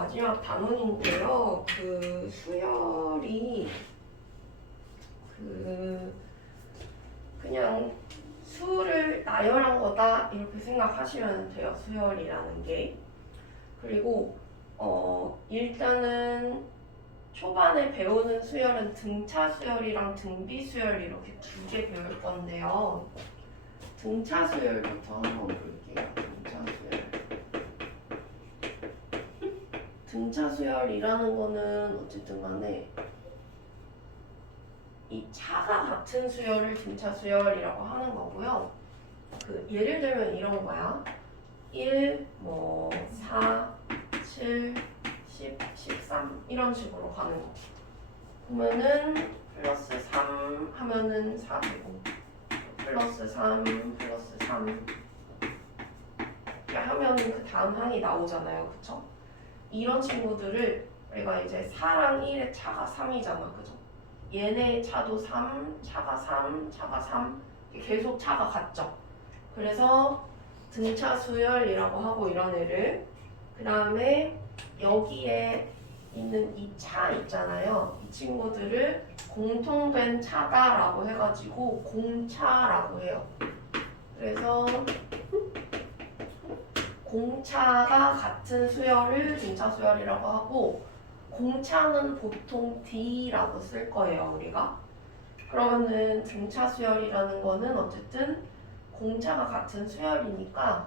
마지막 단원인데요. 그 수열이 그냥 수를 나열한 거다 이렇게 생각하시면 돼요. 수열이라는 게. 그리고 일단은 초반에 배우는 수열은 등차 수열이랑 등비 수열 이렇게 두 개 배울 건데요. 등차 수열부터 한번 볼게요. 등차 수열. 등차 수열이라는 거는 어쨌든 간에 이 차가 같은 수열을 등차 수열이라고 하는 거고요. 예를 들면 이런 거야. 1, 4, 7, 10, 13 이런 식으로 가는 거. 보면은 플러스 3 하면은 4 되고 플러스 3, 플러스 3 이렇게 하면은 그 다음 항이 나오잖아요. 그쵸? 이런 친구들을 우리가 이제 4랑 1의 차가 3이잖아. 그죠? 얘네 차도 3, 차가 3, 차가 3 계속 차가 같죠? 그래서 등차 수열이라고 하고 이런 애를 그 다음에 여기에 있는 이 차 있잖아요. 이 친구들을 공통된 차다라고 해가지고 공차라고 해요. 그래서 공차가 같은 수열을 등차 수열이라고 하고 공차는 보통 D라고 쓸 거예요, 우리가. 그러면은 등차 수열이라는 거는 어쨌든 공차가 같은 수열이니까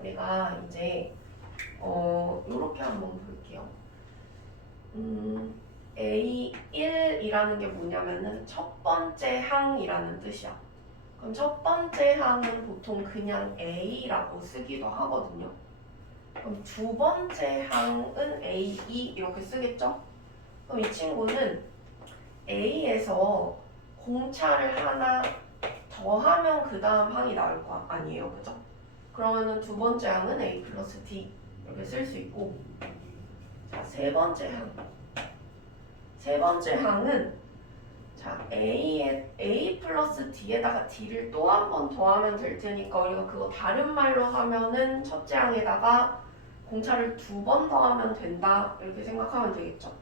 우리가 이제 요렇게 한번 볼게요. A1이라는 게 뭐냐면은 첫 번째 항이라는 뜻이야. 그럼 첫 번째 항은 보통 그냥 A라고 쓰기도 하거든요. 그럼 두 번째 항은 A2 이렇게 쓰겠죠? 그럼 이 친구는 A에서 공차를 하나 더하면 그 다음 항이 나올 거 아니에요, 그죠? 그러면은 두 번째 항은 A 플러스 D 이렇게 쓸 수 있고, 자, 세 번째 항. 세 번째 항은 자, A 플러스 D에다가 D를 또 한 번 더하면 될 테니까 우리가 그거 다른 말로 하면은 첫째 항에다가 공차를 두 번 더하면 된다 이렇게 생각하면 되겠죠.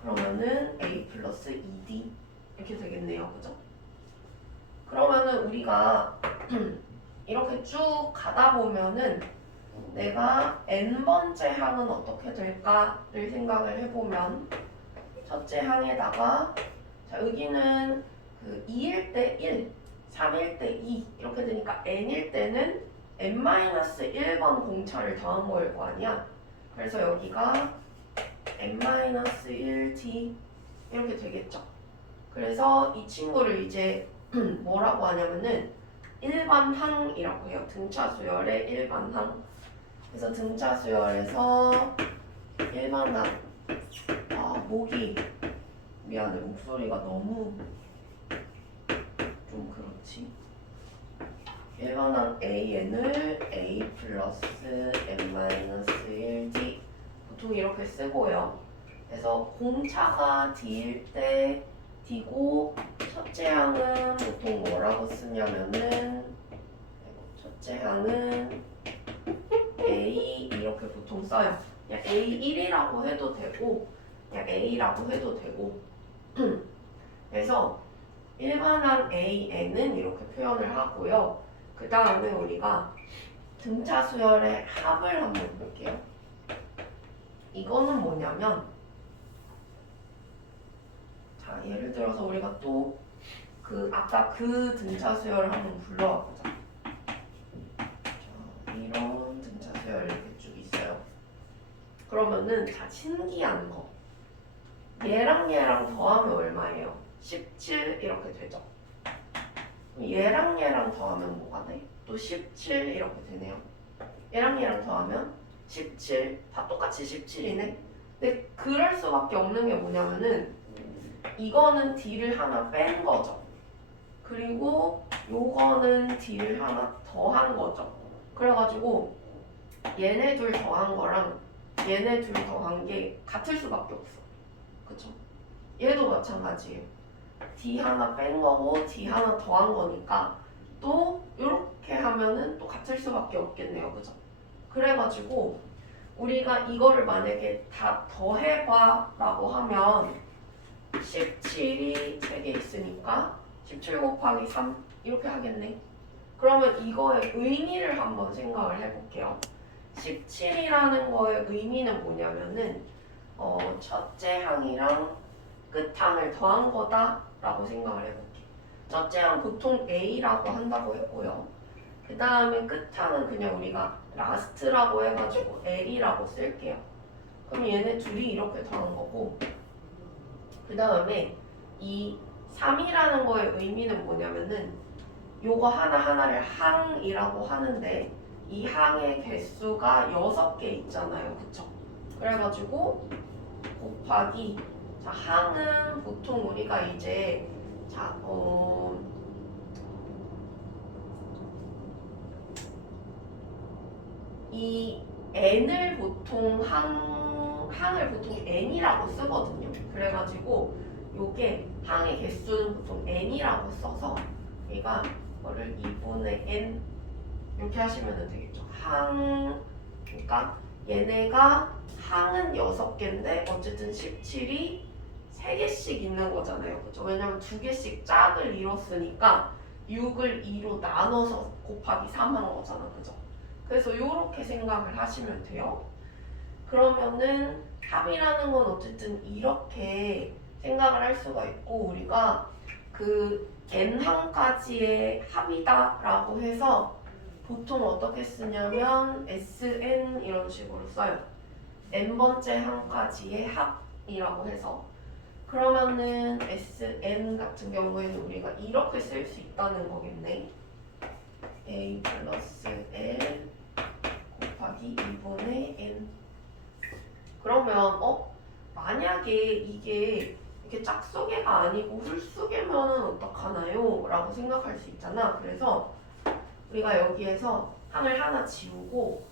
그러면은 A 플러스 2D 이렇게 되겠네요. 그죠? 그러면은 우리가 이렇게 쭉 가다 보면은 내가 n번째 항은 어떻게 될까를 생각을 해보면 첫째 항에다가 자, 여기는 2일 때 1, 3일 때 2 이렇게 되니까 n일 때는 n-1번 공차를 더한 거일 거 아니야. 그래서 여기가 n-1d 이렇게 되겠죠. 그래서 이 친구를 이제 뭐라고 하냐면은 일반항이라고 해요. 등차 수열의 일반항. 그래서 등차 수열에서 일반항. 목이 미안해. 목소리가 너무 좀 그렇지. 일반항 AN을 A 플러스 n-1d 보통 이렇게 쓰고요. 그래서 공차가 D일 때 D고 첫째 항은 보통 뭐라고 쓰냐면은 첫째 항은 A 이렇게 보통 써요. 그냥 A1이라고 해도 되고 그냥 A라고 해도 되고 그래서 일반항 AN은 이렇게 표현을 하고요. 그 다음에 우리가 등차 수열의 합을 한번 볼게요. 이거는 뭐냐면 자, 예를 들어서 우리가 또 아까 그 등차 수열을 한번 불러와 보자. 자, 이런 등차 수열 이렇게 쭉 있어요. 그러면은 자, 신기한 거. 얘랑 더하면 얼마예요? 17 이렇게 되죠. 얘랑 더하면 뭐가 돼? 또 17 이렇게 되네요. 얘랑 더하면 17. 다 똑같이 17이네. 근데 그럴 수밖에 없는 게 뭐냐면은 이거는 D를 하나 뺀 거죠. 그리고 요거는 D를 하나 더한 거죠. 그래가지고 얘네 둘 더한 거랑 얘네 둘 더한 게 같을 수밖에 없어. 그쵸? 얘도 마찬가지예요. D 하나 뺀 거고 D 하나 더한 거니까 또 이렇게 하면은 또 같을 수밖에 없겠네요. 그죠? 그래가지고 우리가 이거를 만약에 다 더해봐 라고 하면 17이 3개 있으니까 17 곱하기 3 이렇게 하겠네. 그러면 이거의 의미를 한번 생각을 해볼게요. 17이라는 거의 의미는 뭐냐면은 첫째 항이랑 끝항을 더한 거다라고 생각을 해볼게. 첫째 항 보통 A라고 한다고 했고요. 그 다음에 끝항은 그냥 우리가 라스트라고 해가지고 L이라고 쓸게요. 그럼 얘네 둘이 이렇게 더한 거고, 그 다음에 이 3이라는 거의 의미는 뭐냐면은 요거 하나하나를 항이라고 하는데 이 항의 개수가 6개 있잖아요. 그쵸? 그래가지고 곱하기, 자, 항은 보통 우리가 이제 자, 이 n을 보통 항을 보통 n이라고 쓰거든요. 그래가지고 요게 항의 개수는 보통 n이라고 써서 우리가 이거를 2분의 n 이렇게 하시면 되겠죠. 그러니까 얘네가 항은 6개인데 어쨌든 17이 3개씩 있는 거잖아요. 그죠? 왜냐면 2개씩 짝을 이뤘으니까 6을 2로 나눠서 곱하기 3 한 거잖아. 그죠? 그래서 이렇게 생각을 하시면 돼요. 그러면은 합이라는 건 어쨌든 이렇게 생각을 할 수가 있고, 우리가 그 n항까지의 합이다라고 해서 보통 어떻게 쓰냐면 SN 이런 식으로 써요. n번째 항까지의 합이라고 해서. 그러면은 SN 같은 경우에는 우리가 이렇게 쓸 수 있다는 거겠네. A 플러스 L 곱하기 2분의 N. 그러면 만약에 이게 이렇게 짝수계가 아니고 홀수계면은 어떡하나요? 라고 생각할 수 있잖아. 그래서 우리가 여기에서 항을 하나 지우고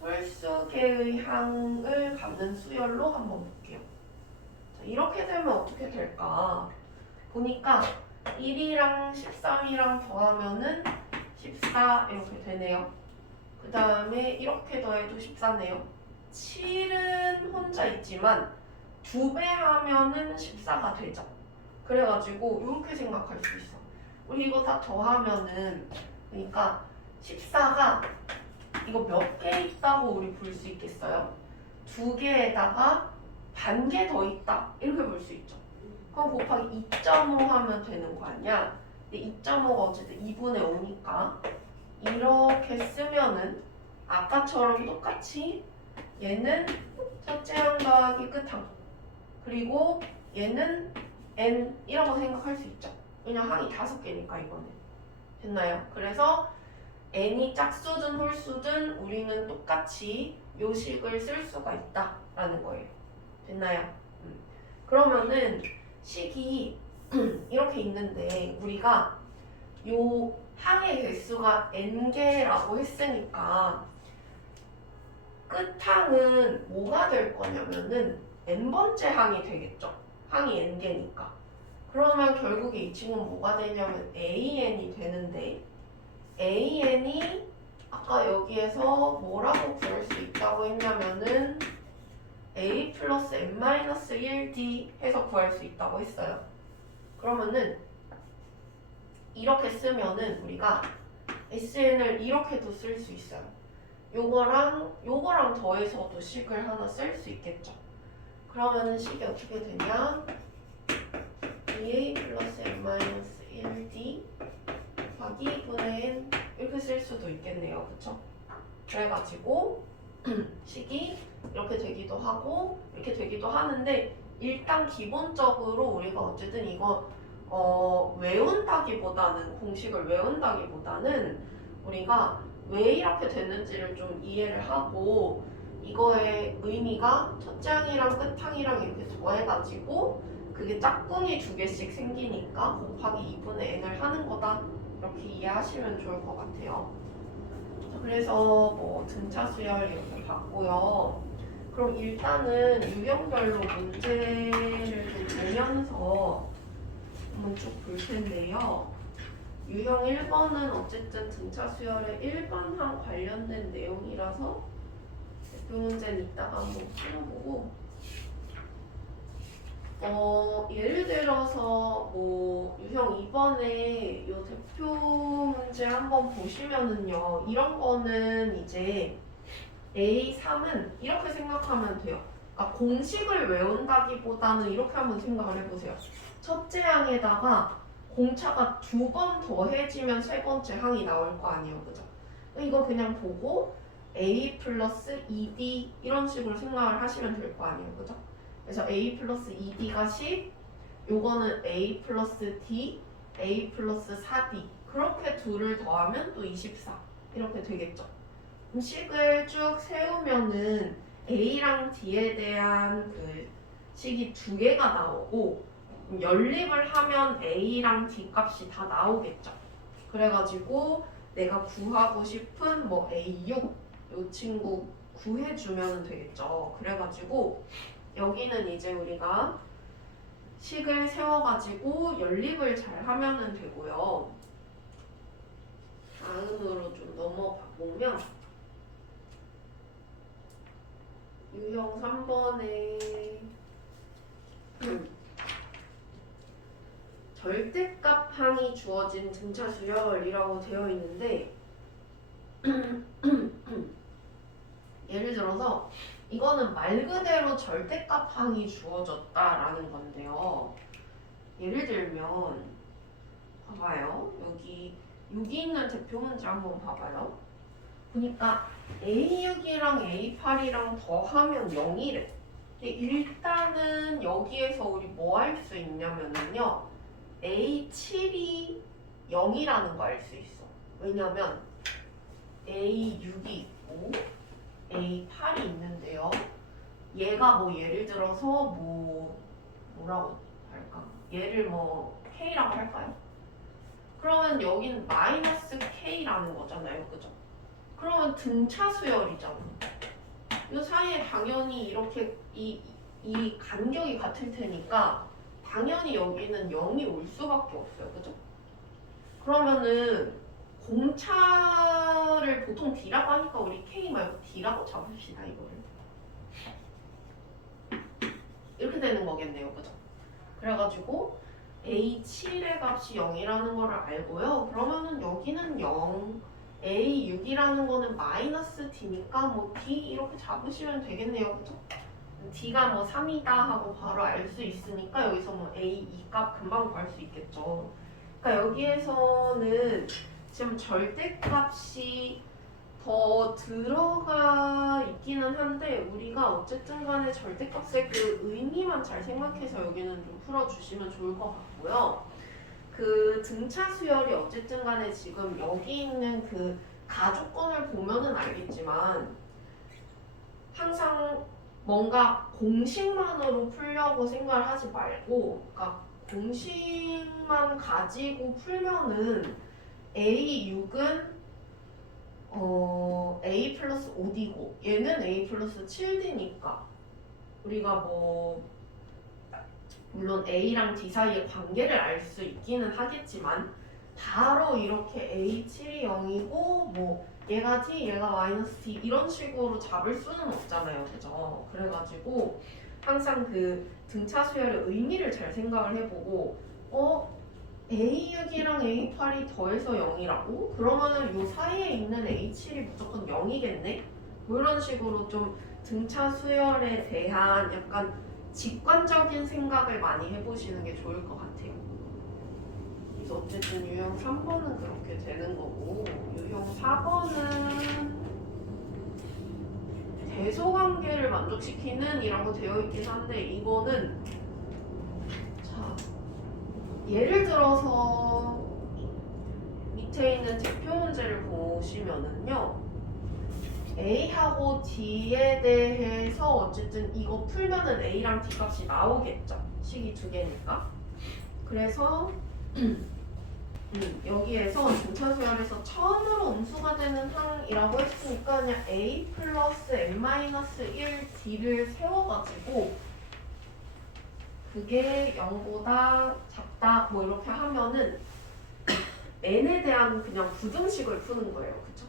홀수계의 항을 갖는 수열로 한번 볼게요. 자, 이렇게 되면 어떻게 될까? 보니까 1이랑 13이랑 더하면은 14 이렇게 되네요. 그 다음에 이렇게 더해도 14네요. 7은 혼자 있지만 2배 하면은 14가 되죠. 그래가지고 이렇게 생각할 수 있어. 우리 이거 다 더하면은, 그러니까 14가 이거 몇 개 있다고 우리 볼 수 있겠어요? 2개에다가 반 개 더 있다 이렇게 볼 수 있죠. 그럼 곱하기 2.5 하면 되는 거 아니야? 근데 2.5가 어쨌든 2분의 5니까 이렇게 쓰면은 아까처럼 똑같이 얘는 첫째 항 더하기 끝항, 그리고 얘는 n이라고 생각할 수 있죠. 왜냐면 항이 5개니까 이거는. 됐나요? 그래서 n이 짝수든 홀수든 우리는 똑같이 요 식을 쓸 수가 있다라는 거예요. 됐나요? 그러면은 식이 이렇게 있는데 우리가 요 항의 개수가 n개라고 했으니까 끝항은 뭐가 될 거냐면은 n번째 항이 되겠죠. 항이 n개니까. 그러면 결국에 이 친구는 뭐가 되냐면 an이 되는데, an이 아까 여기에서 뭐라고 구할 수 있다고 했냐면은 a 플러스 n-1d 해서 구할 수 있다고 했어요. 그러면은 이렇게 쓰면은 우리가 sn을 이렇게도 쓸 수 있어요. 요거랑 더해서도 식을 하나 쓸 수 있겠죠. 그러면은 식이 어떻게 되냐? 2a 플러스 n-1d 곱하기 2분의 n 이렇게 쓸 수도 있겠네요. 그쵸? 그래가지고 식이 이렇게 되기도 하고 이렇게 되기도 하는데, 일단 기본적으로 우리가 어쨌든 이거 외운다기보다는, 공식을 외운다기보다는 우리가 왜 이렇게 됐는지를 좀 이해를 하고, 이거의 의미가 첫째 항이랑 끝항이랑 이렇게 더해가지고 그게 짝꿍이 2개씩 생기니까 곱하기 2분의 n을 하는 거다, 이렇게 이해하시면 좋을 것 같아요. 그래서 뭐 등차 수열 이렇게 봤고요. 그럼 일단은 유형별로 문제를 좀 보면서 한번 쭉 볼 텐데요. 유형 1번은 어쨌든 등차 수열의 일반항 관련된 내용이라서 문제는 이따가 한번 풀어보고 예를 들어서 뭐 유형 이번에 요 대표 문제 한번 보시면은요 이런 거는 이제 A3은 이렇게 생각하면 돼요. 그러니까 공식을 외운다기보다는 이렇게 한번 생각을 해보세요. 첫째 항에다가 공차가 2번 더해지면 세 번째 항이 나올 거 아니에요, 그죠? 이거 그냥 보고 A 플러스 2D 이런 식으로 생각을 하시면 될 거 아니에요, 그죠? 그래서 A 플러스 2D가 10, 요거는 A 플러스 D, A 플러스 4D 그렇게 둘을 더하면 또 24 이렇게 되겠죠. 그럼 식을 쭉 세우면은 A랑 D에 대한 그 식이 2개가 나오고 연립을 하면 A랑 D 값이 다 나오겠죠. 그래가지고 내가 구하고 싶은 뭐 A6 요 친구 구해주면 되겠죠. 그래가지고 여기는 이제 우리가 식을 세워가지고 연립을 잘 하면은 되고요. 다음으로 좀 넘어가 보면 유형 3번에 절대값 항이 주어진 등차 수열이라고 되어 있는데 예를 들어서 이거는 말 그대로 절대값 항이 주어졌다라는 건데요. 예를 들면 봐봐요. 여기 있는 대표 문제 한번 봐봐요. 보니까 A6이랑 A8이랑 더하면 0이래. 근데 일단은 여기에서 우리 뭐 할 수 있냐면요. A7이 0이라는 거 알 수 있어. 왜냐면 A6이 있고 A8이 있는데요. 얘가 뭐 예를 들어서 뭐라고 할까? 얘를 뭐 K라고 할까요? 그러면 여긴 마이너스 K라는 거잖아요. 그죠? 그러면 등차 수열이잖아. 이 사이에 당연히 이렇게 이 간격이 같을 테니까 당연히 여기는 0이 올 수밖에 없어요. 그죠? 그러면은 공차를 보통 D라고 하니까 우리 K 말고 D라고 잡읍시다. 이거를 이렇게 되는 거겠네요. 그죠? 그래가지고 A7의 값이 0이라는 거를 알고요. 그러면은 여기는 0 A6이라는 거는 마이너스 D니까 뭐 D 이렇게 잡으시면 되겠네요. 그죠? D가 뭐 3이다 하고 바로 알 수 있으니까 여기서 뭐 A2 값 금방 구할 수 있겠죠. 그러니까 여기에서는 지금 절대값이 더 들어가 있기는 한데 우리가 어쨌든 간에 절대값의 그 의미만 잘 생각해서 여기는 좀 풀어주시면 좋을 것 같고요. 그 등차 수열이 어쨌든 간에 지금 여기 있는 그 가조건을 보면은 알겠지만 항상 뭔가 공식만으로 풀려고 생각을 하지 말고 그러니까 공식만 가지고 풀면은 A6은 A 플러스 5D고 얘는 A 플러스 7D니까 우리가 뭐 물론 A랑 D 사이의 관계를 알 수 있기는 하겠지만 바로 이렇게 A7이 0이고 뭐 얘가 D, 얘가 마이너스 D 이런 식으로 잡을 수는 없잖아요. 그죠? 그래가지고 항상 그 등차 수열의 의미를 잘 생각을 해보고 A6이랑 A8이 더해서 0이라고? 그러면은 요 사이에 있는 A7이 무조건 0이겠네? 뭐 이런 식으로 좀 등차 수열에 대한 약간 직관적인 생각을 많이 해보시는 게 좋을 것 같아요. 그래서 어쨌든 유형 3번은 그렇게 되는 거고 유형 4번은 대소관계를 만족시키는 이라고 되어 있긴 한데 이거는 자 예를 들어서 밑에 있는 대표 문제를 보시면은요 A하고 D에 대해서 어쨌든 이거 풀면은 A랑 D 값이 나오겠죠. 식이 2개니까. 그래서 여기에서 등차 수열에서 처음으로 음수가 되는 항이라고 했으니까 그냥 A 플러스 N-1 D를 세워가지고 그게 0보다 작다 뭐 이렇게 하면은 N에 대한 그냥 부등식을 푸는 거예요. 그쵸?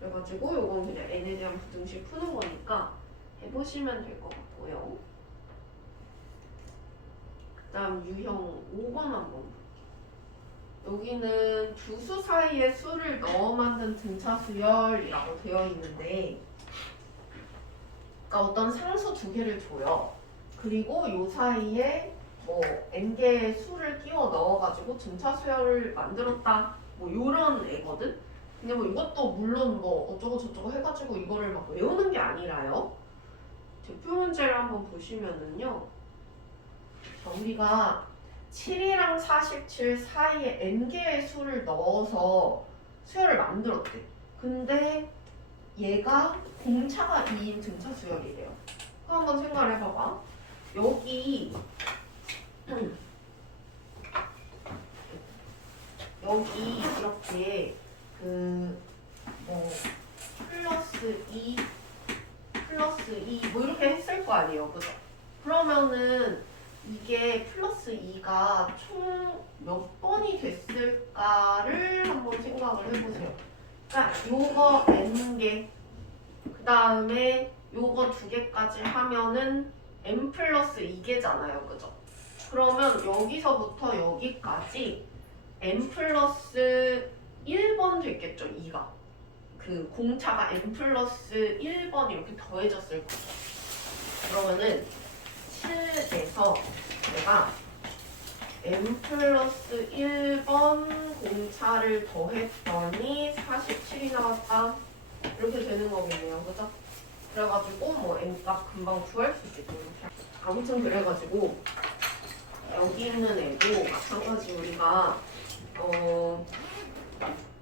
그래가지고 요건 그냥 N에 대한 부등식 푸는 거니까 해보시면 될 것 같고요. 그 다음 유형 5번 한번 볼게요. 여기는 두 수 사이에 수를 넣어 만든 등차 수열이라고 되어 있는데, 그러니까 어떤 상수 두 개를 줘요. 그리고 요 사이에 뭐 n개의 수를 끼워 넣어가지고 등차 수열을 만들었다. 뭐 요런 애거든. 근데 뭐 이것도 물론 뭐 어쩌고 저쩌고 해가지고 이거를 막 외우는 게 아니라요. 대표 문제를 한번 보시면은요. 자, 우리가 7이랑 47 사이에 n개의 수를 넣어서 수열을 만들었대. 근데 얘가 공차가 2인 등차 수열이래요. 한번 생각을 해봐봐. 여기 여기 이렇게 뭐 플러스 2 플러스 2 뭐 이렇게 했을 거 아니에요, 그죠? 그러면은 이게 플러스 2가 총 몇 번이 됐을까를 한번 생각을 해보세요. 그러니까 요거 n개, 그 다음에 요거 두 개까지 하면은 n 플러스 2개잖아요, 그죠? 그러면 여기서부터 여기까지 n 플러스 1번 됐겠죠, 2가. 그 공차가 n 플러스 1번 이렇게 더해졌을 거죠. 그러면은 7에서 내가 n 플러스 1번 공차를 더했더니 47이 나왔다. 이렇게 되는 거겠네요, 그죠? 그래가지고 뭐 n값 금방 구할 수 있겠죠, 이렇게. 아무튼 그래가지고 여기 있는 애도 마찬가지 우리가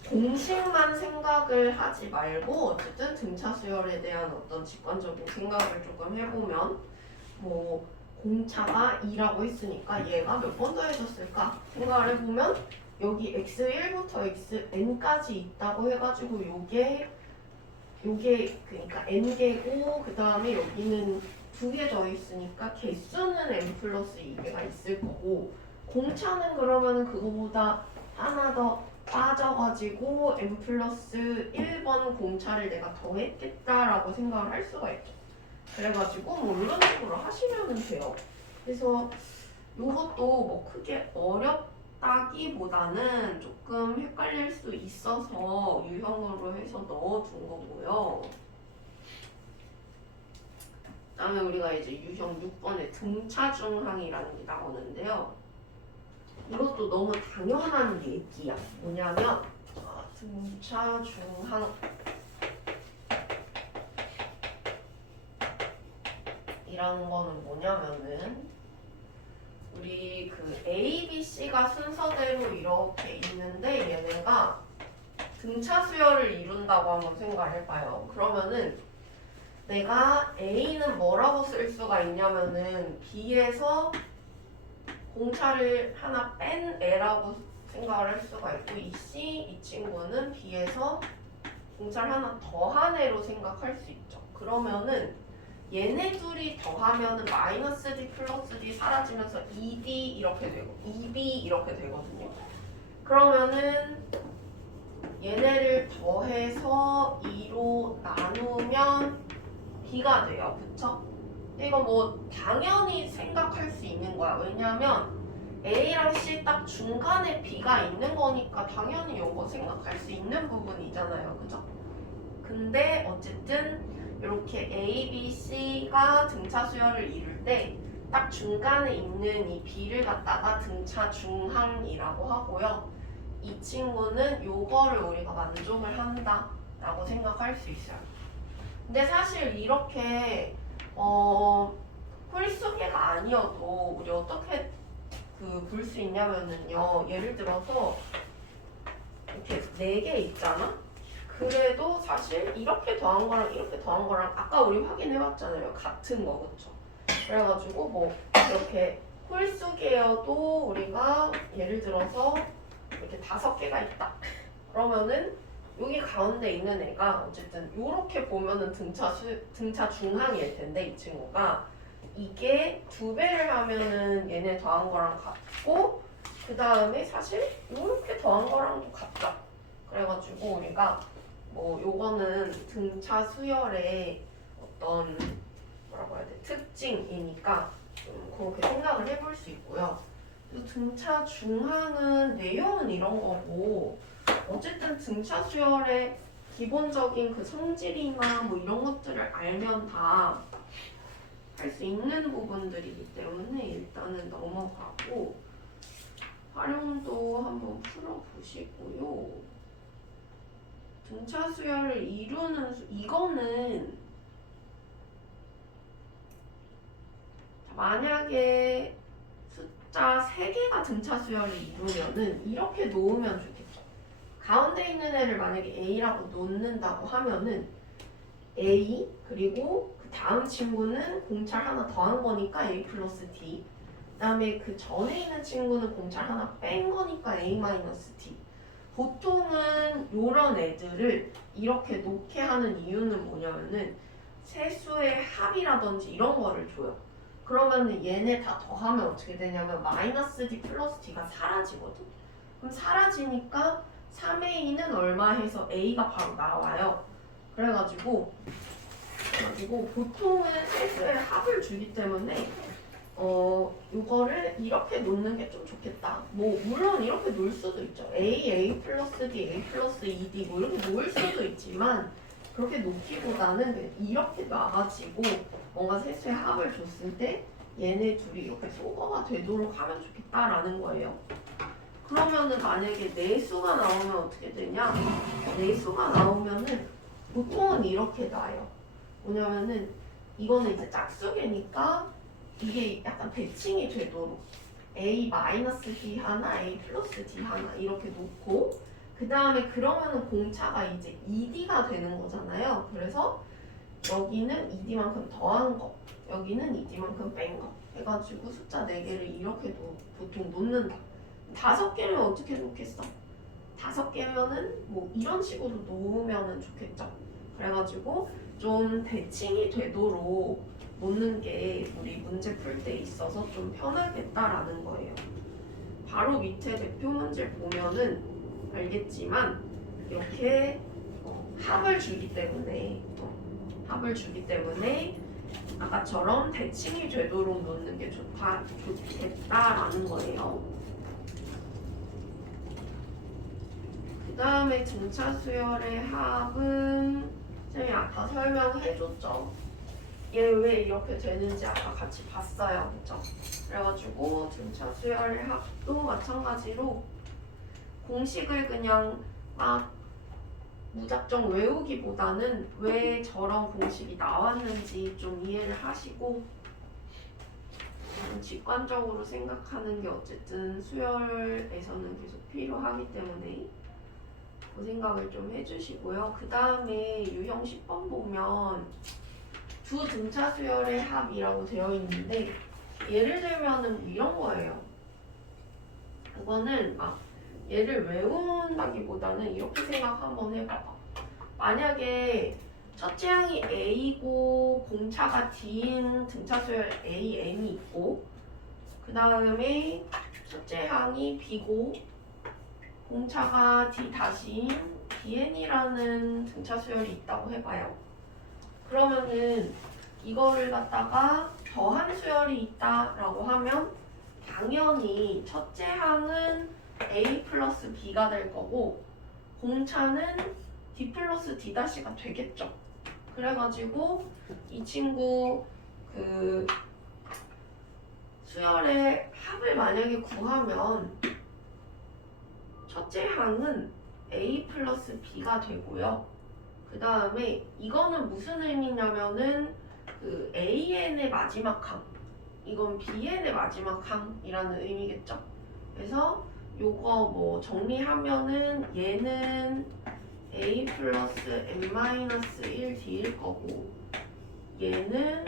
공식만 생각을 하지 말고 어쨌든 등차 수열에 대한 어떤 직관적인 생각을 조금 해보면 뭐 공차가 2라고 했으니까 얘가 몇 번 더해졌을까 생각을 해보면 여기 x1부터 xn까지 있다고 해가지고 요게 그러니까 n개고 그 다음에 여기는 두 개 더 있으니까 개수는 n 플러스 2개가 있을 거고 공차는 그러면 그거보다 하나 더 빠져가지고 n 플러스 1번 공차를 내가 더했겠다라고 생각을 할 수가 있죠. 그래가지고 뭐 이런 식으로 하시면 돼요. 그래서 이것도 뭐 크게 어렵다기보다는 조금 헷갈릴 수 있어서 유형으로 해서 넣어둔 거고요. 그다음에 우리가 이제 유형 6번에 등차중항이라는 게 나오는데요. 이것도 너무 당연한 얘기야. 뭐냐면 등차중항 이라는 거는 뭐냐면은 우리 그 A, B, C가 순서대로 이렇게 있는데 얘네가 등차 수열을 이룬다고 한번 생각을 해봐요. 그러면은 내가 A는 뭐라고 쓸 수가 있냐면은 B에서 공차를 하나 뺀 애라고 생각을 할 수가 있고 이 C, 이 친구는 B에서 공차를 하나 더한 애로 생각할 수 있죠. 그러면은 얘네 둘이 더하면은 마이너스 D 플러스 D 사라지면서 2D 이렇게 되고 2B 이렇게 되거든요. 그러면은 얘네를 더해서 2로 나누면 B가 돼요. 그쵸? 이거 뭐 당연히 생각할 수 있는 거야. 왜냐면 A랑 C 딱 중간에 B가 있는 거니까 당연히 이거 생각할 수 있는 부분이잖아요. 그죠? 근데 어쨌든 이렇게 A, B, C가 등차 수열을 이룰 때 딱 중간에 있는 이 B를 갖다가 등차 중항이라고 하고요. 이 친구는 요거를 우리가 만족을 한다 라고 생각할 수 있어요. 근데 사실 이렇게 홀수계가 아니어도 우리 어떻게 볼 수 있냐면은요. 예를 들어서 이렇게 4개 있잖아? 그래도 사실 이렇게 더한 거랑 이렇게 더한 거랑 아까 우리 확인해봤잖아요. 같은 거, 그쵸? 그래가지고 뭐 이렇게 홀수계여도 우리가 예를 들어서 이렇게 5개가 있다. 그러면은 여기 가운데 있는 애가 어쨌든 이렇게 보면은 등차 중항일 텐데 이 친구가 이게 2배를 하면은 얘네 더한 거랑 같고 그 다음에 사실 이렇게 더한 거랑도 같죠. 그래가지고 우리가 뭐 요거는 등차 수열의 어떤 특징이니까 좀 그렇게 생각을 해볼 수 있고요. 그리고 등차 중항은 내용은 이런 거고 어쨌든 등차 수열의 기본적인 그 성질이나 뭐 이런 것들을 알면 다 할 수 있는 부분들이기 때문에 일단은 넘어가고 활용도 한번 풀어보시고요. 등차 수열을 이루는 이거는 만약에 숫자 3개가 등차 수열을 이루면은 이렇게 놓으면 좋겠죠. 가운데 있는 애를 만약에 A라고 놓는다고 하면은 A 그리고 그 다음 친구는 공차를 하나 더한 거니까 A 플러스 D, 그 다음에 그 전에 있는 친구는 공차를 하나 뺀 거니까 A 마이너스 D. 보통은 이런 애들을 이렇게 놓게 하는 이유는 뭐냐면은 세수의 합이라든지 이런 거를 줘요. 그러면 얘네 다 더하면 어떻게 되냐면 마이너스 D 플러스 D가 사라지거든. 그럼 사라지니까 3A는 얼마 해서 A가 바로 나와요. 그래가지고 보통은 세수의 합을 주기 때문에 이거를 이렇게 놓는 게 좀 좋겠다. 뭐 물론 이렇게 놓을 수도 있죠. A 플러스 D, A 플러스 2D 뭐 이렇게 놓을 수도 있지만 그렇게 놓기보다는 그냥 이렇게 놔가지고 뭔가 세수의 합을 줬을 때 얘네 둘이 이렇게 소거가 되도록 하면 좋겠다라는 거예요. 그러면은 만약에 내수가 나오면 어떻게 되냐? 내수가 나오면은 보통은 이렇게 나요. 뭐냐면은 이거는 이제 짝수계니까 이게 약간 대칭이 되도록 A-D 하나, A 플러스 D 하나 이렇게 놓고 그 다음에 그러면은 공차가 이제 2D가 되는 거잖아요. 그래서 여기는 2D만큼 더한 거, 여기는 2D만큼 뺀 거 해가지고 숫자 4개를 이렇게 보통 놓는다. 5개면 어떻게 놓겠어? 5개면은 뭐 이런 식으로 놓으면은 좋겠죠. 그래가지고 좀 대칭이 되도록 놓는 게 우리 문제 풀 때 있어서 좀 편하겠다라는 거예요. 바로 밑에 대표 문제 보면은 알겠지만 이렇게 합을 주기 때문에 아까처럼 대칭이 되도록 놓는 게 좋겠다라는 거예요. 그 다음에 등차 수열의 합은 선생님이 아까 설명해줬죠. 얘 왜 이렇게 되는지 아까 같이 봤어요. 그쵸? 그래가지고 등차 수열의 합도 마찬가지로 공식을 그냥 막 무작정 외우기보다는 왜 저런 공식이 나왔는지 좀 이해를 하시고 직관적으로 생각하는 게 어쨌든 수열에서는 계속 필요하기 때문에 그 생각을 좀 해주시고요. 그 다음에 유형 10번 보면 두 등차 수열의 합이라고 되어 있는데 예를 들면은 이런 거예요. 그거는 막 얘를 외운다기보다는 이렇게 생각 한번 해봐봐. 만약에 첫째 항이 A고 공차가 D인 등차 수열 AN이 있고 그 다음에 첫째 항이 B고 공차가 D 다시인 DN이라는 등차 수열이 있다고 해봐요. 그러면은 이거를 갖다가 더한 수열이 있다라고 하면 당연히 첫째 항은 A 플러스 B가 될 거고 공차는 D 플러스 D 다시가 되겠죠. 그래가지고 이 친구 그 수열의 합을 만약에 구하면 첫째 항은 A 플러스 B가 되고요. 그 다음에 이거는 무슨 의미냐면은 그 AN의 마지막 항, 이건 BN의 마지막 항이라는 의미겠죠. 그래서 요거 뭐 정리하면은 얘는 A 플러스 N-1D일 거고 얘는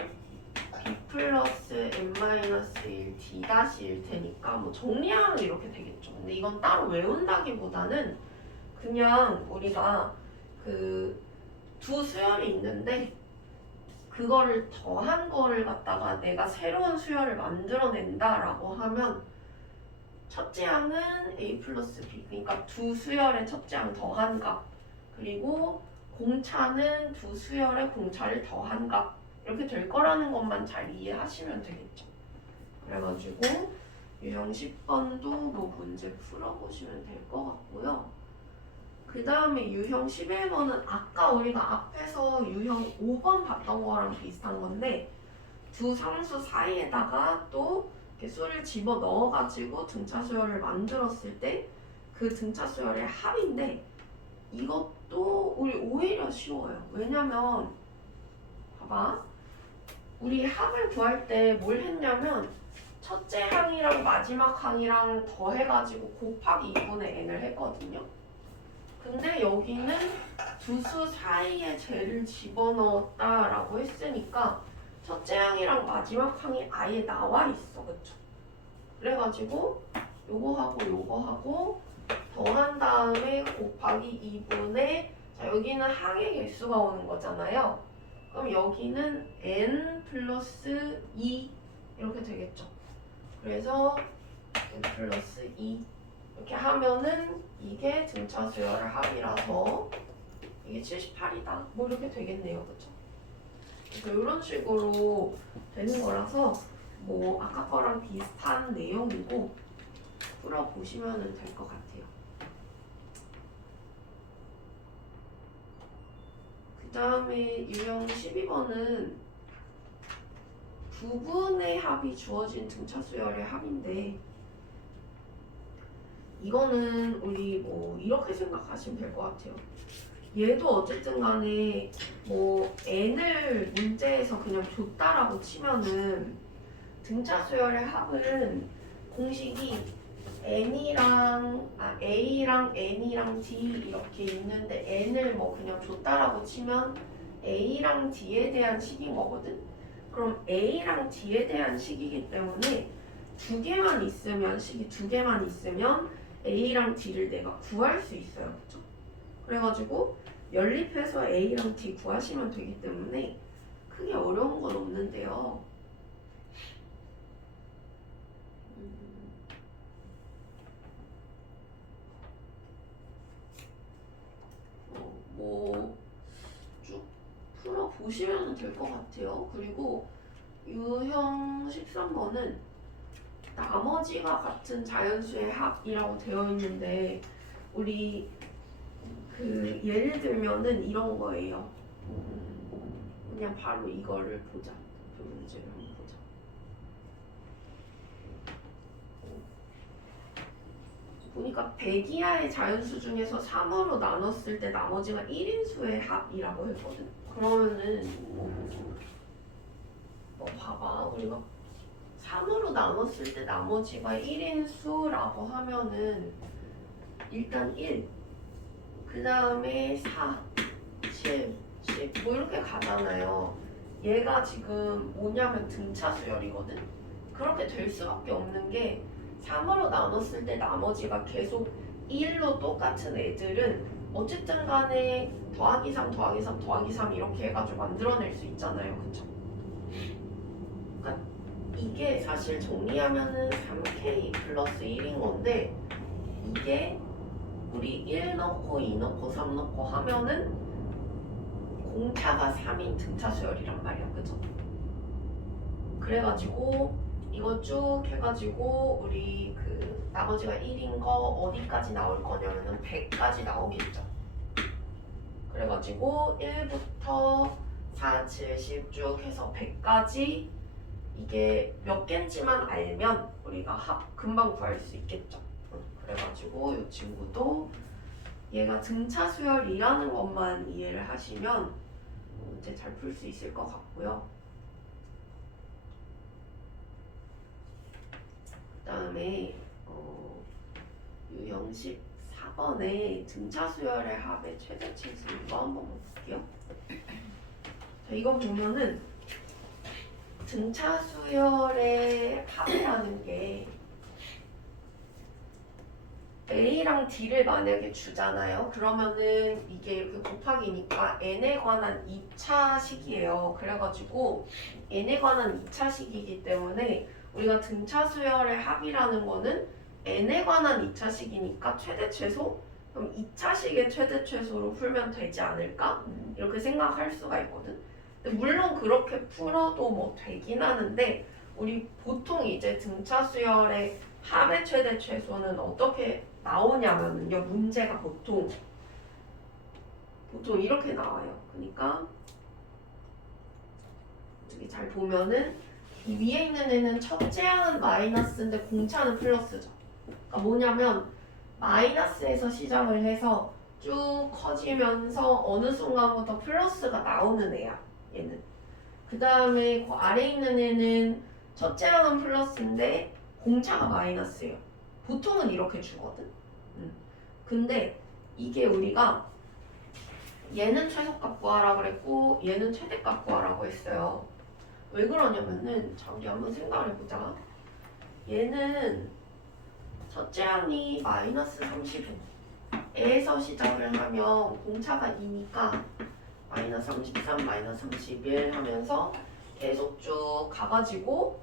B 플러스 N-1D 다시일 테니까 뭐 정리하면 이렇게 되겠죠. 근데 이건 따로 외운다기보다는 그냥 우리가 그 두 수열이 있는데 그거를 더한 거를 갖다가 내가 새로운 수열을 만들어낸다라고 하면 첫째 항은 A 플러스 B, 그러니까 두 수열의 첫째 항 더한 값, 그리고 공차는 두 수열의 공차를 더한 값 이렇게 될 거라는 것만 잘 이해하시면 되겠죠. 그래가지고 유형 10번도 뭐 문제 풀어보시면 될 것 같고요. 그 다음에 유형 11번은 아까 우리가 앞에서 유형 5번 봤던 거랑 비슷한 건데 두 상수 사이에다가 또 이렇게 수를 집어 넣어가지고 등차 수열을 만들었을 때 그 등차 수열의 합인데 이것도 우리 오히려 쉬워요. 왜냐면 봐봐, 우리 합을 구할 때 뭘 했냐면 첫째 항이랑 마지막 항이랑 더해가지고 곱하기 2분의 n을 했거든요. 근데 여기는 두 수 사이에 쟤를 집어넣었다라고 했으니까 첫째 항이랑 마지막 항이 아예 나와 있어, 그쵸? 그래가지고 요거하고 더한 다음에 곱하기 2분의 자 여기는 항의 개수가 오는 거잖아요. 그럼 여기는 n 플러스 2 이렇게 되겠죠. 그래서 n 플러스 2 이렇게 하면은 이게 등차 수열의 합이라서 이게 78이다. 뭐 이렇게 되겠네요. 그쵸? 그래서 이런 식으로 되는 거라서 뭐 아까 거랑 비슷한 내용이고 풀어보시면 될 것 같아요. 그 다음에 유형 12번은 부분의 합이 주어진 등차 수열의 합인데 이거는 우리 뭐 이렇게 생각하시면 될 것 같아요. 얘도 어쨌든 간에 뭐 n을 문제에서 그냥 줬다라고 치면은 등차 수열의 합은 공식이 A랑 N이랑 D 이렇게 있는데 N을 뭐 그냥 줬다라고 치면 A랑 D에 대한 식인 거거든. 그럼 A랑 D에 대한 식이기 때문에 두 개만 있으면 식이 두 개만 있으면 A랑 D를 내가 구할 수 있어요. 그쵸? 그래가지고 연립해서 A랑 D 구하시면 되기 때문에 크게 어려운 건 없는데요. 뭐 쭉 풀어보시면 될 것 같아요. 그리고 유형 13번은 나머지가 같은 자연수의 합이라고 되어 있는데 우리 그 예를 들면은 이런 거예요. 그냥 바로 이거를 보자. 그 문제를 한번 보자. 보니까 100 이하의 자연수 중에서 3으로 나눴을 때 나머지가 1인수의 합이라고 했거든. 그러면은 뭐 봐봐, 우리가 3으로 나눴을 때 나머지가 1인수라고 하면은 일단 1, 그 다음에 4, 7, 10 뭐 이렇게 가잖아요. 얘가 지금 뭐냐면 등차 수열이거든. 그렇게 될 수밖에 없는 게 3으로 나눴을 때 나머지가 계속 1로 똑같은 애들은 어쨌든 간에 더하기 3 더하기 3 더하기 3 이렇게 해가지고 만들어낼 수 있잖아요. 그쵸? 그러니까 이게 사실 정리하면은 3k 플러스 1인 건데 이게 우리 1 넣고 2 넣고 3 넣고 하면은 공차가 3인 등차 수열이란 말이야. 그죠? 그래가지고 이거 쭉 해가지고 우리 그 나머지가 1인 거 어디까지 나올 거냐면은 100까지 나오겠죠. 그래가지고 1부터 4, 7, 10 쭉 해서 100까지 이게 몇 개인지만 알면 우리가 합 금방 구할 수 있겠죠. 그래가지고 이 친구도 얘가 등차 수열이라는 것만 이해를 하시면 문제 잘 풀 수 있을 것 같고요. 그 다음에 유형 14번에 등차 수열의 합의 최대치수 이거 한번 볼게요. 자, 이거 보면은 등차 수열의 합이라는 게 A랑 D를 만약에 주잖아요. 그러면은 이게 이렇게 곱하기니까 N에 관한 2차식이에요. 그래가지고 N에 관한 2차식이기 때문에 우리가 등차 수열의 합이라는 거는 N에 관한 2차식이니까 최대 최소? 그럼 2차식의 최대 최소로 풀면 되지 않을까? 이렇게 생각할 수가 있거든. 근데 물론 그렇게 풀어도 뭐 되긴 하는데 우리 보통 이제 등차 수열의 합의 최대 최소는 어떻게 나오냐면요. 문제가 보통 이렇게 나와요. 그러니까 여기 잘 보면은 이 위에 있는 애는 첫째 항은 마이너스인데 공차는 플러스죠. 그러니까 뭐냐면 마이너스에서 시작을 해서 쭉 커지면서 어느 순간부터 플러스가 나오는 애야. 얘는. 그 다음에 그 아래 있는 애는 첫째 항은 플러스인데 공차가 마이너스예요. 보통은 이렇게 주거든. 근데 이게 우리가 얘는 최소값 구하라 그랬고 얘는 최대값 구하라고 했어요. 왜 그러냐면은 자 우리 한번 생각을 해보자. 얘는 첫째 항이 마이너스 35에서 시작을 하면 공차가 2니까 마이너스 33, 마이너스 31 하면서 계속 쭉 가가지고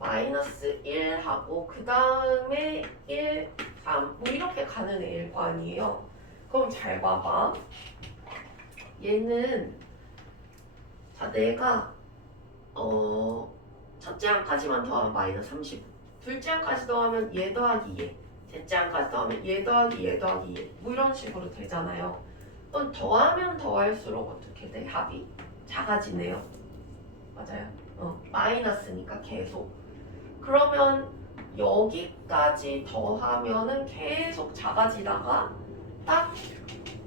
마이너스 1 하고 그 다음에 1, 3 뭐 이렇게 가는 애일 거 아니에요. 그럼 잘 봐봐. 얘는 자 내가 첫째 항까지만 더하면 마이너스 35 둘째 항까지 더하면 얘 더하기 얘 셋째 항까지 더하면 얘 더하기 얘 더하기 얘 뭐 이런 식으로 되잖아요. 또 더하면 더할수록 어떻게 돼? 합이 작아지네요. 맞아요. 마이너스니까 계속. 그러면 여기까지 더하면은 계속 작아지다가 딱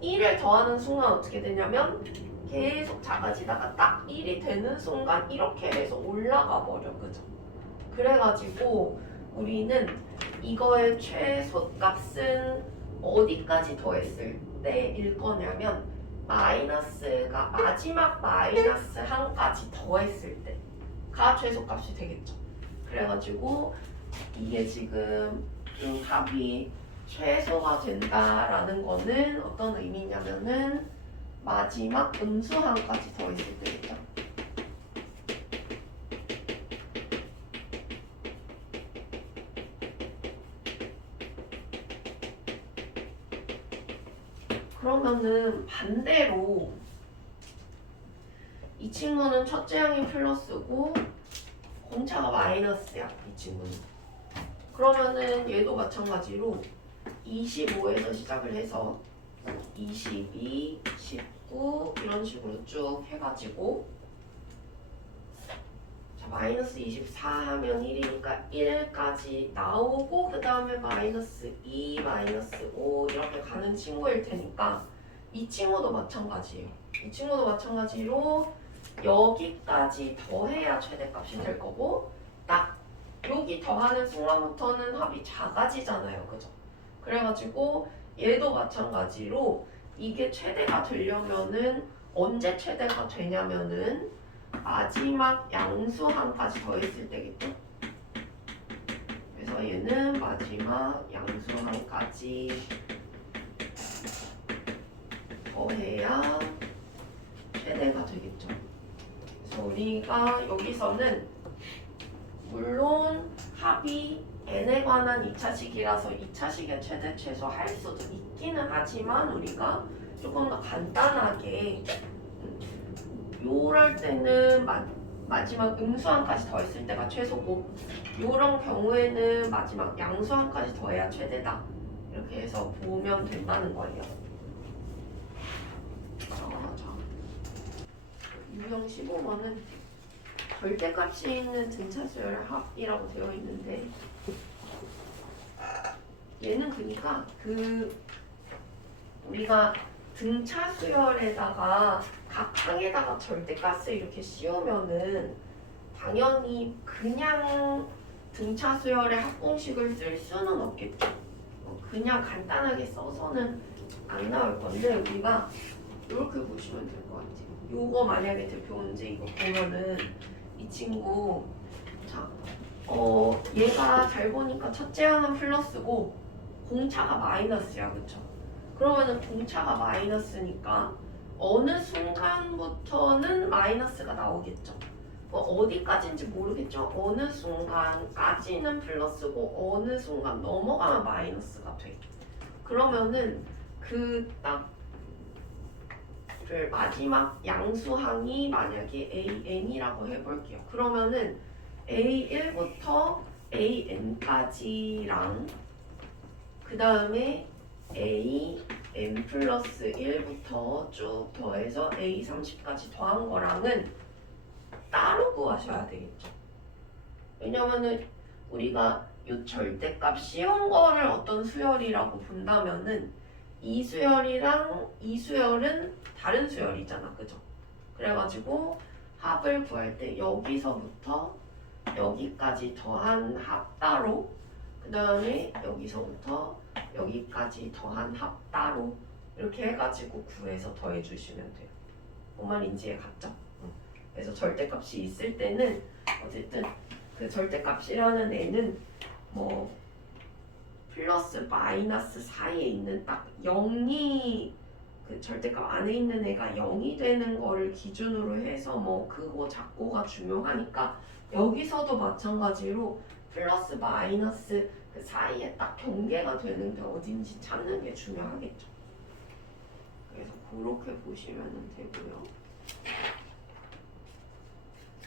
1을 더하는 순간 어떻게 되냐면 계속 작아지다가 딱 1이 되는 순간 이렇게 해서 올라가 버려. 그죠? 그래가지고 우리는 이거의 최소값은 어디까지 더했을 때일 거냐면 마이너스가 마지막 마이너스 한까지 더했을 때가 최소값이 되겠죠. 그래가지고 이게 지금 합이 최소가 된다라는 거는 어떤 의미냐면은 마지막 음수항까지 더했을 때겠죠. 그러면은 반대로 이 친구는 첫째 항이 플러스고 공차가 마이너스야. 이 친구는. 그러면은 얘도 마찬가지로 25에서 시작을 해서 22, 19 이런 식으로 쭉 해가지고 자 마이너스 24 하면 1이니까 1까지 나오고 그 다음에 마이너스 2, 마이너스 5 이렇게 가는 친구일 테니까 이 친구도 마찬가지예요. 이 친구도 마찬가지로 여기까지 더해야 최대값이 될 거고 딱 여기 더하는 순간부터는 합이 작아지잖아요. 그죠? 그래가지고 얘도 마찬가지로 이게 최대가 되려면은 언제 최대가 되냐면은 마지막 양수항까지 더했을 때겠죠? 그래서 얘는 마지막 양수항까지 더해야 최대가 되겠죠. 그래서 우리가 여기서는 물론 합이 n에 관한 2차식이라서 2차식의 최대 최소 할 수도 있기는 하지만 우리가 조금 더 간단하게 요럴 때는 마지막 음수항까지 더했을 때가 최소고 요런 경우에는 마지막 양수항까지 더해야 최대다 이렇게 해서 보면 된다는 거예요. 자, 유형 15번은 절대값이 있는 등차수열의 합이라고 되어 있는데 얘는 그러니까 우리가 등차수열에다가 각 항에다가 절대값을 이렇게 씌우면은 당연히 그냥 등차수열의 합공식을 쓸 수는 없겠죠. 그냥 간단하게 써서는 안 나올 건데 우리가 이렇게 보시면 될 것 같아요. 요거 만약에 대표 문제 이거 보면은 이 친구 자, 얘가 잘 보니까 첫째 항은 플러스고 공차가 마이너스야, 그쵸? 그러면은 공차가 마이너스니까 어느 순간부터는 마이너스가 나오겠죠. 어디까지인지 모르겠죠. 어느 순간까지는 플러스고 어느 순간 넘어가면 마이너스가 돼. 그러면은 그 딱 마지막 양수항이 만약에 AN이라고 해볼게요. 그러면은 A1부터 AN까지랑 그 다음에 AN 플러스 1부터 쭉 더해서 A30까지 더한 거랑은 따로 구하셔야 되겠죠. 왜냐면은 우리가 이 절대값 씌운 거를 어떤 수열이라고 본다면은 이 수열이랑 이 수열은 다른 수열이잖아, 그죠? 그래가지고 합을 구할 때 여기서부터 여기까지 더한 합 따로, 그 다음에 여기서부터 여기까지 더한 합 따로 이렇게 해가지고 구해서 더해주시면 돼요. 뭔 말인지 이해갔죠? 그래서 절대값이 있을 때는 어쨌든 그 절대값이라는 애는 뭐 플러스 마이너스 사이에 있는 딱 0이 그 절대값 안에 있는 애가 0이 되는 거를 기준으로 해서 뭐 크고 작고가 중요하니까 여기서도 마찬가지로 플러스 마이너스 그 사이에 딱 경계가 되는 게 어딘지 찾는 게 중요하겠죠. 그래서 그렇게 보시면 되고요.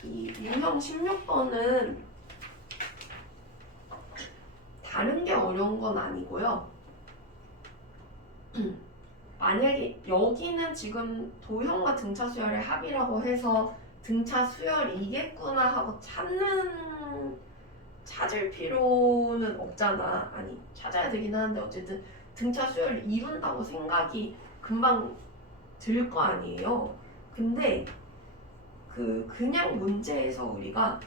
이 유형 16번은 다른 게 어려운 건 아니고요. 만약에 여기는 지금 도형과 등차 수열의 합이라고 해서 등차 수열이겠구나 하고 찾을 필요는 없잖아. 아니, 찾아야 되긴 하는데 어쨌든 등차 수열을 이룬다고 생각이 금방 들 거 아니에요. 근데 그냥 문제에서 우리가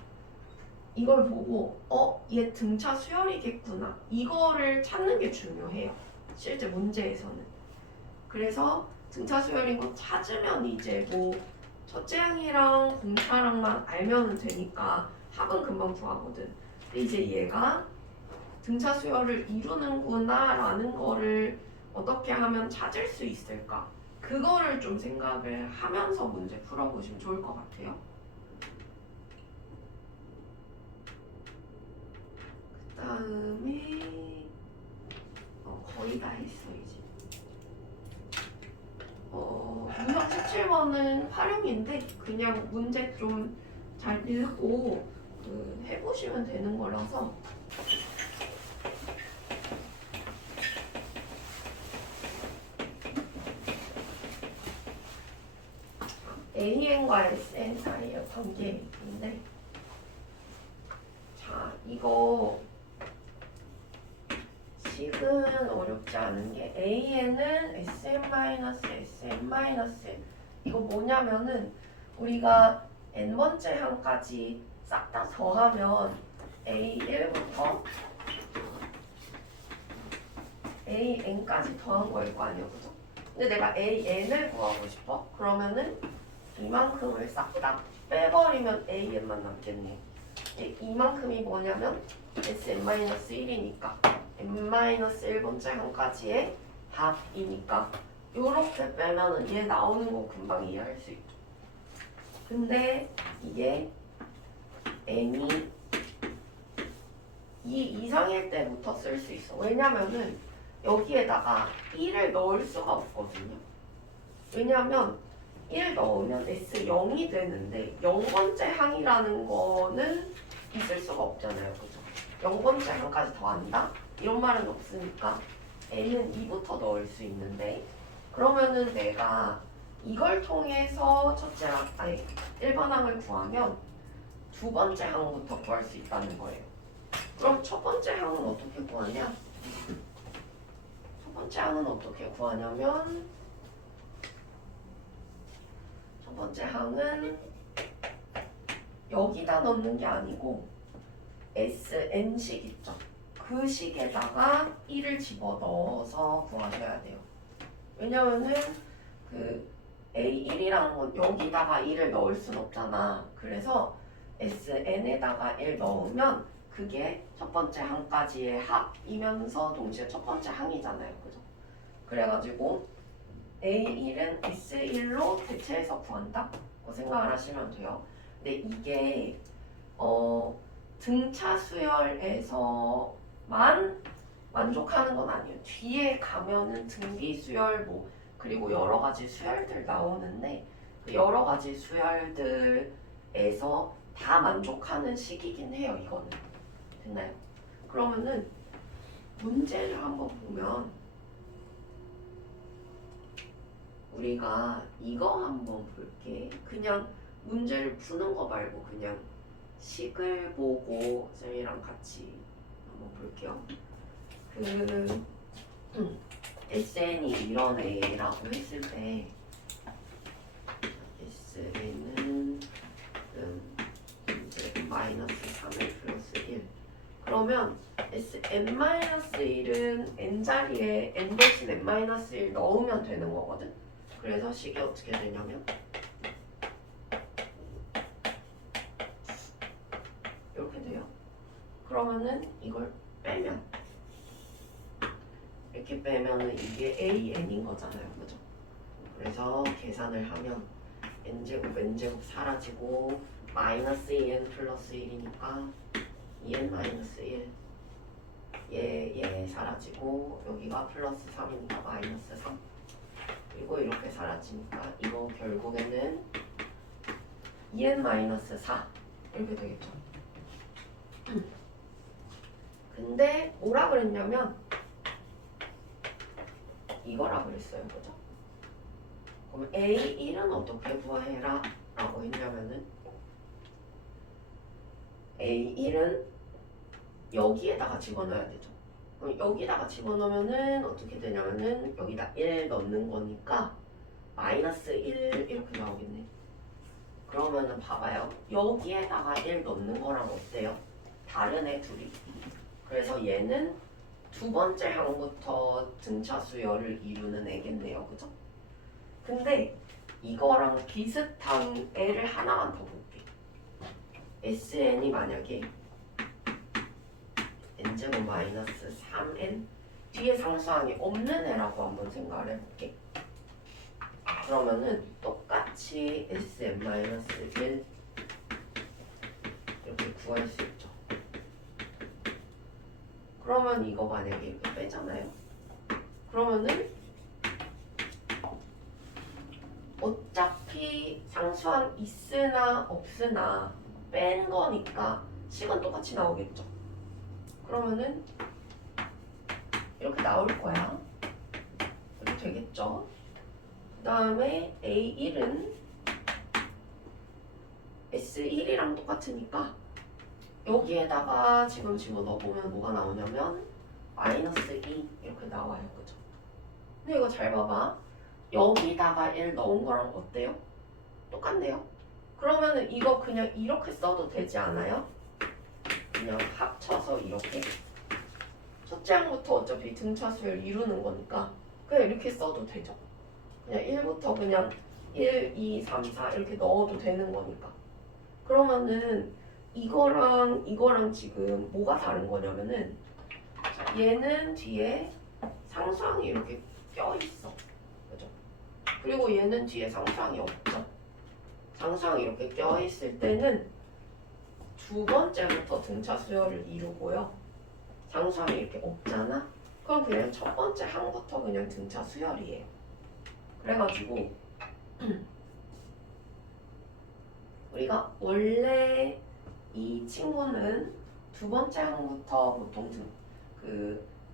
이걸 보고 얘 등차 수열이겠구나 이거를 찾는 게 중요해요. 실제 문제에서는. 그래서 등차 수열인 거 찾으면 이제 뭐 첫째 항이랑 공차랑만 알면 되니까 합은 금방 구하거든. 근데 이제 얘가 등차 수열을 이루는구나 라는 거를 어떻게 하면 찾을 수 있을까? 그거를 좀 생각을 하면서 문제 풀어보시면 좋을 것 같아요. 그 다음에 거의 다 했어 이제. 유형 17번은 활용인데 그냥 문제 좀 잘 읽고 해보시면 되는 거라서 AN과 SN 사이의 관계인데 자 이거 식은 어렵지 않은 게 AN은 SM-SM- 이거 뭐냐면은 우리가 n번째 항까지 싹 다 더하면 A1부터 AN까지 더한 거일 거 아니야, 그죠? 근데 내가 AN을 구하고 싶어? 그러면은 이만큼을 싹 다 빼버리면 AN만 남겠네. 이만큼이 뭐냐면 SM-1이니까 n-1번째 항까지의 합이니까 요렇게 빼면은 얘 나오는 거 금방 이해할 수 있죠. 근데 이게 n이 2 이상일 때부터 쓸 수 있어. 왜냐면은 여기에다가 1을 넣을 수가 없거든요. 왜냐면 1 넣으면 S0이 되는데 0번째 항이라는 거는 있을 수가 없잖아요. 그죠? 0번째 항까지 더한다? 이런 말은 없으니까 n은 2부터 넣을 수 있는데 그러면은 내가 이걸 통해서 첫째 항, 아니 1번 항을 구하면 두 번째 항부터 구할 수 있다는 거예요. 그럼 첫 번째 항은 어떻게 구하냐? 첫 번째 항은 어떻게 구하냐면 첫 번째 항은 여기다 넣는 게 아니고 SN식 있죠? 그 식에다가 1을 집어넣어서 구하셔야 돼요. 왜냐면은 그 A1이라는 건 여기다가 1을 넣을 순 없잖아. 그래서 SN에다가 1 넣으면 그게 첫 번째 항까지의 합이면서 동시에 첫 번째 항이잖아요. 그죠? 그래가지고 A1은 S1로 대체해서 구한다고 생각을 하시면 돼요. 근데 이게 등차 수열에서만 만족하는 건 아니에요. 뒤에 가면은 등비 수열 뭐 그리고 여러 가지 수열들 나오는데 그 여러 가지 수열들에서 다 만족하는 식이긴 해요. 이거는 됐나요? 그러면은 문제를 한번 보면 우리가 이거 한번 볼게. 그냥 문제를 푸는 거 말고 그냥 식을 보고 쌤이랑 같이 한번 볼게요. SN이 이런 애라고 했을 때 SN은 이제 마이너스 3을 플러스 1 그러면 Sn-1은 n자리에 n 대신 n-1 넣으면 되는 거거든. 그래서 식이 어떻게 되냐면 이렇게 돼요. 그러면은 이걸 빼면 이렇게 빼면은 이게 AN인 거잖아요. 그죠? 그래서 계산을 하면 n제곱 n제곱 사라지고 마이너스 2n 플러스 1이니까 2n 마이너스 1 얘 사라지고 여기가 플러스 3이니까 마이너스 3 그리고 이렇게 사라지니까 이거 결국에는 2n 마이너스 4 이렇게 되겠죠. 근데 뭐라 그랬냐면 이거라 그랬어요. 그죠? 그럼 A1은 어떻게 구해라 라고 했냐면은 A1은 여기에다가 집어넣어야 되죠. 그럼 여기다가 집어넣으면은 어떻게 되냐면은 여기다 1 넣는 거니까 마이너스 1 이렇게 나오겠네. 그러면은 봐봐요. 여기에다가 1 넣는 거랑 어때요? 다른 애 둘이. 그래서 얘는 두 번째 항부터 등차 수열을 이루는 애겠네요. 그죠? 근데 이거랑 비슷한 애를 하나만 더 볼게. SN이 만약에 n제곱 마이너스 3n 뒤에 상수항이 없는 애라고 한번 생각을 해볼게. 그러면은 똑같이 Sn-1 이렇게 구할 수 있죠. 그러면 이거 만약에 이렇게 빼잖아요. 그러면은 어차피 상수항 있으나 없으나 뺀 거니까 식은 똑같이 나오겠죠. 그러면은 이렇게 나올 거야. 이렇게 되겠죠. 그 다음에 A1은 S1이랑 똑같으니까 여기에다가 지금 집어넣어보면 뭐가 나오냐면 마이너스 2 이렇게 나와요. 그죠? 근데 이거 잘 봐봐. 여기다가 1 넣은 거랑 어때요? 똑같네요. 그러면은 이거 그냥 이렇게 써도 되지 않아요? 그냥 합쳐서 이렇게 첫째 항부터 어차피 등차 수열 이루는 거니까 그냥 이렇게 써도 되죠. 그냥 1부터 그냥 1, 2, 3, 4 이렇게 넣어도 되는 거니까. 그러면은 이거랑 지금 뭐가 다른 거냐면은 얘는 뒤에 상수항이 이렇게 껴있어. 그죠? 그리고 얘는 뒤에 상수항이 없죠. 상수항이 이렇게 껴있을 때는 두 번째부터 등차 수열을 이루고요. 상수항이 이렇게 없잖아? 그럼 그냥 첫 번째 항부터 그냥 등차 수열이에요. 그래가지고 우리가 원래 이 친구는 두 번째 항부터 보통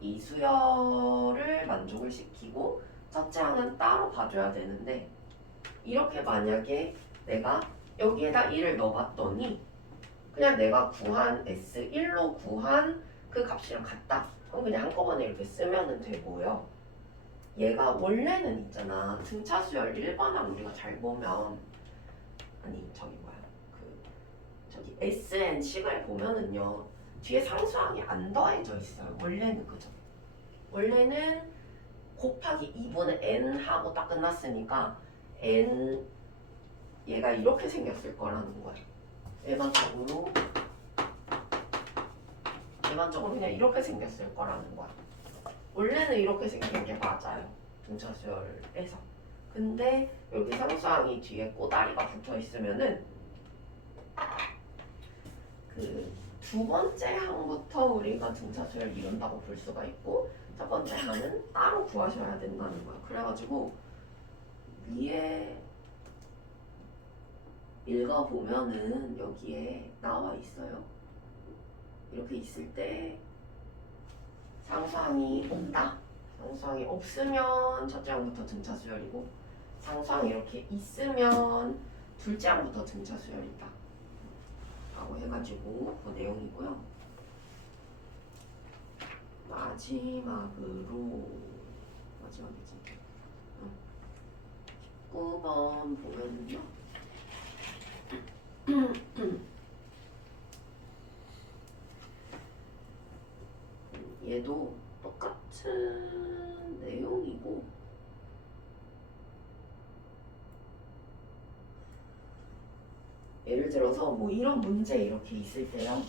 이 수열을 만족을 시키고 첫째 항은 따로 봐줘야 되는데 이렇게 만약에 내가 여기에다 1을 넣어봤더니 그냥 내가 구한 S1로 구한 그 값이랑 같다. 그럼 그냥 한꺼번에 이렇게 쓰면 되고요. 얘가 원래는 있잖아. 등차 수열 1번항 우리가 잘 보면 저기 SN 식을 보면은요. 뒤에 상수항이 안 더해져 있어요. 원래는 그죠? 원래는 곱하기 2분의 n 하고 딱 끝났으니까 n 얘가 이렇게 생겼을 거라는 거예요. 일반적으로 그냥 이렇게 생겼을 거라는 거야. 원래는 이렇게 생긴 게 맞아요. 등차 수열에서. 근데 여기 상수항이 뒤에 꼬다리가 붙어 있으면은 그 두 번째 항부터 우리가 등차 수열을 이룬다고 볼 수가 있고 첫 번째 항은 따로 구하셔야 된다는 거야. 그래가지고 위에 읽어보면은 여기에 나와 있어요. 이렇게 있을 때 상수항이 없다. 상수항이 없으면 첫째 항부터 등차 수열이고, 상수항이 이렇게 있으면 둘째 항부터 등차 수열이다 라고 해가지고 그 내용이고요. 마지막이지. 19번 보면은요. 얘도 똑같은 내용이고, 예를 들어서 뭐 이런 문제 이렇게 있을 때요.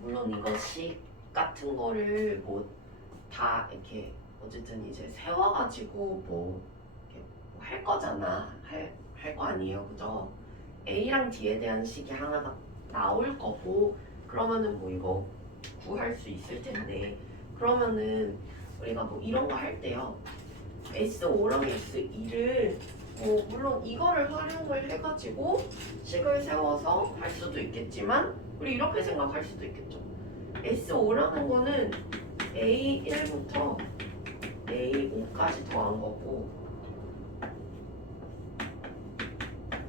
물론 이거 식 같은 거를 뭐 다 이렇게 어쨌든 이제 세워가지고 뭐 할 거잖아. 할 거 아니에요, 그죠? A랑 D에 대한 식이 하나가 나올 거고, 그러면은 뭐 이거 구할 수 있을 텐데, 그러면은 우리가 뭐 이런 거 할 때요. S5랑 S2를 물론 이거를 활용을 해가지고 식을 세워서 할 수도 있겠지만, 우리 이렇게 생각할 수도 있겠죠. S5라는 거는 A1부터 A5까지 더한 거고,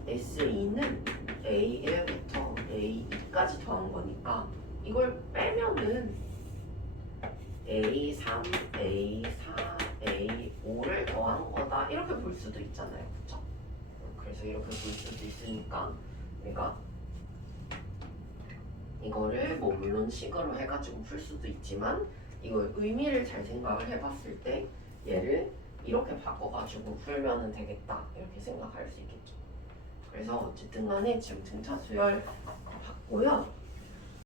S2는 A1부터 A2까지 더한 거니까 이걸 빼면은 A3, A4, A5를 더한 거다 이렇게 볼 수도 있잖아요, 그쵸? 그래서 이렇게 볼 수도 있으니까 우리가 이거를 뭐 물론 식으로 해가지고 풀 수도 있지만, 이걸 의미를 잘 생각을 해봤을 때 얘를 이렇게 바꿔가지고 풀면 되겠다 이렇게 생각할 수 있겠죠. 그래서 어쨌든 간에 지금 등차 수열 봤고요.